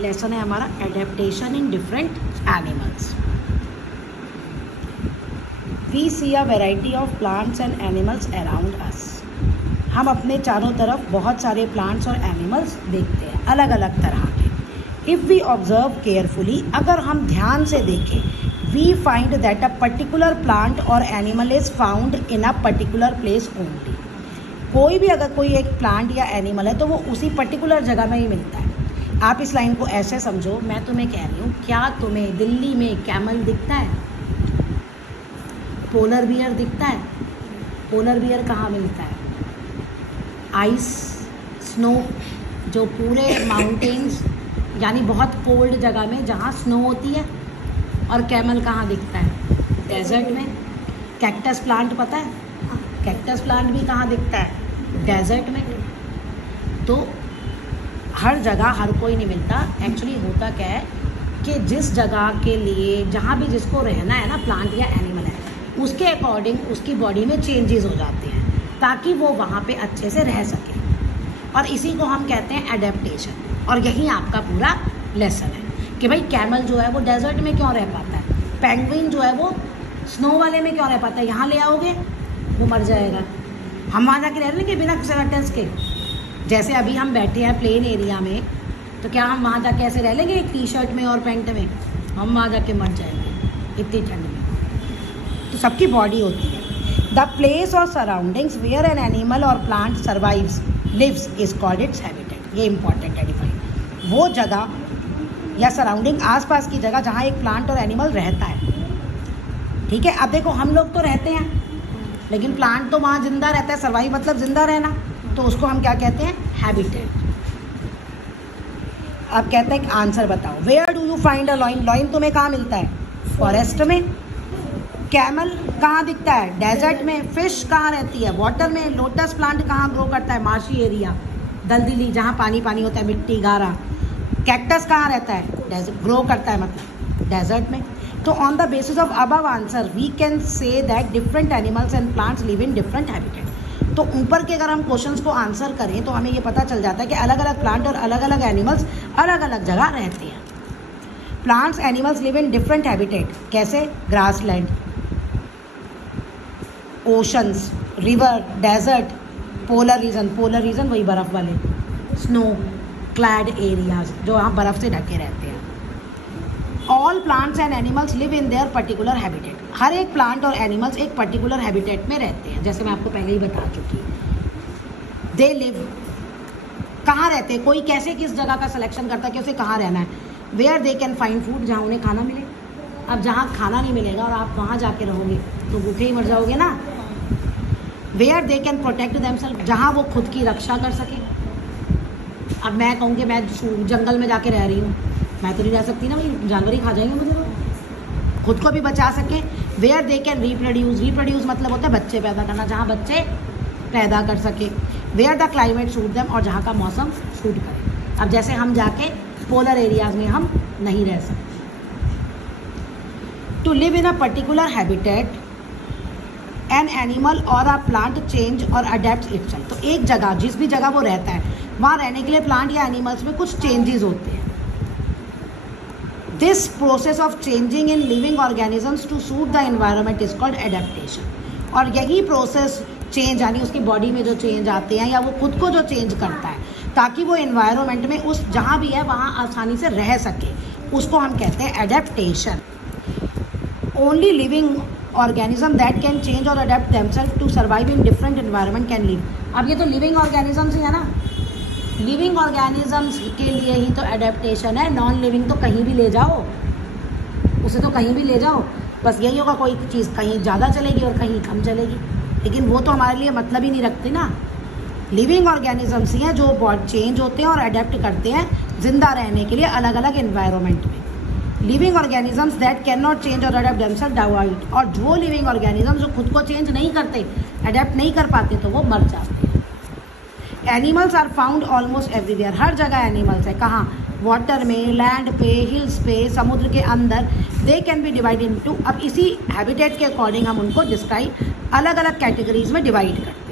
Lesson है हमारा adaptation in different animals. We see a variety of plants and animals around us. हम अपने चारों तरफ बहुत सारे प्लांट्स और एनिमल्स देखते हैं, अलग अलग तरह के। इफ़ वी ऑब्जर्व केयरफुली, अगर हम ध्यान से देखें, we find that a particular plant और animal is found in a particular place only. कोई भी अगर कोई एक प्लांट या एनिमल है तो वो उसी पर्टिकुलर जगह में ही मिलता है। आप इस लाइन को ऐसे समझो, मैं तुम्हें कह रही हूँ, क्या तुम्हें दिल्ली में कैमल दिखता है? पोलर बियर दिखता है? पोलर बियर कहाँ मिलता है? आइस, स्नो, जो पूरे माउंटेन्स यानी बहुत कोल्ड जगह में जहाँ स्नो होती है। और कैमल कहाँ दिखता है? डेजर्ट में। कैक्टस प्लांट पता है? कैक्टस प्लांट भी कहाँ दिखता है? डेजर्ट में। तो हर जगह हर कोई नहीं मिलता। एक्चुअली होता क्या है कि जिस जगह के लिए जहाँ भी जिसको रहना है ना, प्लांट या एनिमल है, उसके अकॉर्डिंग उसकी बॉडी में चेंजेस हो जाते हैं ताकि वो वहाँ पे अच्छे से रह सके। और इसी को हम कहते हैं एडेप्टेशन। और यही आपका पूरा लेसन है कि भाई कैमल जो है वो डेजर्ट में क्यों रह पाता है, पेंगुइन जो है वो स्नो वाले में क्यों रह पाता है। यहाँ ले आओगे वो मर जाएगा। हम वहाँ जाके रह लेंगे बिना सेलेक्टर्स के। जैसे अभी हम बैठे हैं प्लेन एरिया में, तो क्या हम वहाँ जाके ऐसे रह लेंगे एक टी शर्ट में और पैंट में? हम वहाँ जाके मर जाएंगे इतनी ठंड में। तो सबकी बॉडी होती है। द प्लेस और सराउंडिंग्स वेयर एन एनिमल और plant survives lives is called its habitat. ये इंपॉर्टेंट है डिफाइन। वो जगह या सराउंडिंग, आसपास की जगह जहाँ एक प्लांट और एनिमल रहता है। ठीक है, अब देखो हम लोग तो रहते हैं लेकिन प्लांट तो वहाँ जिंदा रहता है। सर्वाइव मतलब जिंदा रहना, तो उसको हम क्या कहते हैं? हैबिटेट। अब कहते हैं आंसर बताओ। Where do you find a lion? Lion तुम्हें कहाँ मिलता है? फॉरेस्ट में। कैमल कहाँ दिखता है? डेजर्ट में। फिश कहाँ रहती है? वाटर में। लोटस प्लांट कहाँ ग्रो करता है? मार्शी एरिया, दलदली, जहाँ पानी पानी होता है, मिट्टी, गारा। कैक्टस कहाँ रहता है? ग्रो करता है मतलब डेजर्ट में। तो on the basis of above answer we can say that different animals and plants live in different habitat. तो ऊपर के अगर हम क्वेश्चंस को आंसर करें तो हमें ये पता चल जाता है कि अलग अलग प्लांट और अलग अलग एनिमल्स अलग अलग जगह रहते हैं। Plants animals live in different habitat. कैसे? Grassland, oceans, river, desert, polar region. Polar region वही बर्फ़ वाले, स्नो क्लैड एरियाज जो वहाँ बर्फ़ से ढके रहते हैं। All plants and animals live in their particular habitat. हर एक प्लांट और एनिमल्स एक पर्टिकुलर हैबिटेट में रहते हैं, जैसे मैं आपको पहले ही बता चुकी। दे लिव, कहाँ रहते हैं? कोई कैसे किस जगह का सिलेक्शन करता है कि उसे कहाँ रहना है? Where they can find food, जहाँ उन्हें खाना मिले। अब जहाँ खाना नहीं मिलेगा और आप वहाँ जाके रहोगे तो भूखे ही मर जाओगे ना। Where they can protect themselves, जहाँ वो खुद की रक्षा कर सके। अब मैं कहूँगी मैं जंगल में जाके रह रही हूँ, मैं तो नहीं रह सकती ना, भाई जानवर ही खा जाएंगे मुझे, तो खुद को भी बचा सके। Where they can reproduce, reproduce मतलब होता है बच्चे पैदा करना, जहाँ बच्चे पैदा कर सके। Where the climate suit them, और जहाँ का मौसम सूट करे। अब जैसे हम जाके पोलर एरियाज में हम नहीं रह सकते। To live in a particular habitat an animal और अ प्लांट चेंज और अडेप्ट इटसेल्फ। तो एक जगह, जिस भी जगह वो रहता है, वहाँ रहने के लिए प्लांट या एनिमल्स में कुछ चेंजेस होते हैं। This process of changing in living organisms to suit the environment is called adaptation. और यही प्रोसेस चेंज यानी उसकी बॉडी में जो चेंज आते हैं या वो खुद को जो चेंज करता है ताकि वो एनवायरनमेंट में उस जहाँ भी है वहाँ आसानी से रह सके, उसको हम कहते हैं adaptation. Only living organism that can change और adapt themselves to survive in different environment can live. अब ये तो लिविंग ऑर्गेनिजम्स ही है ना, लिविंग ऑर्गेनिजम्स के लिए ही तो एडेप्टेशन है। नॉन लिविंग तो कहीं भी ले जाओ, उसे तो कहीं भी ले जाओ, बस यही होगा कोई चीज़ कहीं ज़्यादा चलेगी और कहीं कम चलेगी, लेकिन वो तो हमारे लिए मतलब ही नहीं रखती ना। लिविंग ऑर्गेनिजम्स ही हैं जो बहुत चेंज होते हैं और अडेप्ट करते हैं जिंदा रहने के लिए अलग अलग एनवायरनमेंट में। Living organisms that can not change और अडेप्ट देमसेल्फ डाइड। और जो लिविंग ऑर्गेनिजम्स जो खुद को चेंज नहीं करते, अडेप्ट नहीं कर पाते, तो वो मर जाते हैं। Animals are found almost everywhere. हर जगह एनिमल्स है। कहाँ? वाटर में, लैंड पे, हिल्स पे, समुद्र के अंदर। They can be divide into, अब इसी हैबिटेट के अकॉर्डिंग हम उनको डिस्क्राइब अलग अलग कैटेगरीज में डिवाइड करते हैं।